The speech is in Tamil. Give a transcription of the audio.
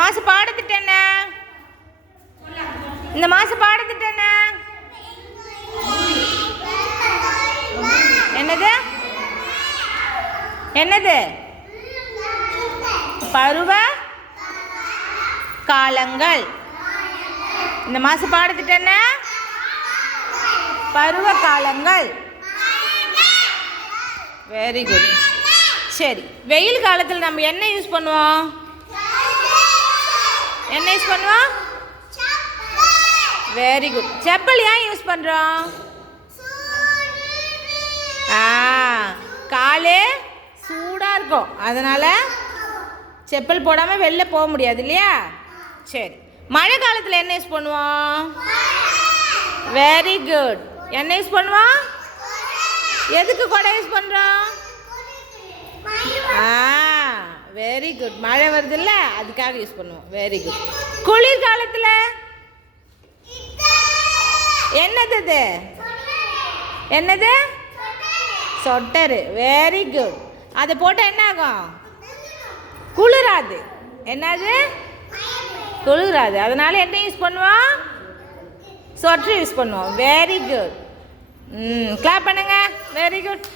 மாதம் பாடத்திட்டம் என்ன? இந்த மாதம் பாடத்திட்டம் என்ன? என்னது என்னது? பருவ காலங்கள். இந்த மாதம் பாடத்திட்டம் என்ன? பருவ காலங்கள். Very good. சரி, வெயில் காலத்தில் நம்ம என்ன யூஸ் பண்ணுவோம்? என்ன யூஸ் பண்ணுவோம்? Very good. செப்பல் ஏன் யூஸ் பண்ணுறோம்? காலே சூடாக இருக்கும், அதனால் செப்பல் போடாமல் வெளில போக முடியாது இல்லையா? சரி, மழை காலத்தில் என்ன யூஸ் பண்ணுவோம்? Very good. என்ன யூஸ் பண்ணுவோம்? எதுக்கு கொடை யூஸ் பண்ணுறோம்? Very good. மழை வருதுல்ல, அதுக்காக யூஸ் பண்ணுவோம். Very good. குளிர்காலத்தில் என்னது இது? என்னது? சொட்டரு. Very good. அதை போட்டால் என்ன ஆகும்? குளிராது. என்னது? குளிராது. அதனால என்ன யூஸ் பண்ணுவோம்? சொட்டர் யூஸ் பண்ணுவோம். Very good. கிளாப் பண்ணுங்க. Very good.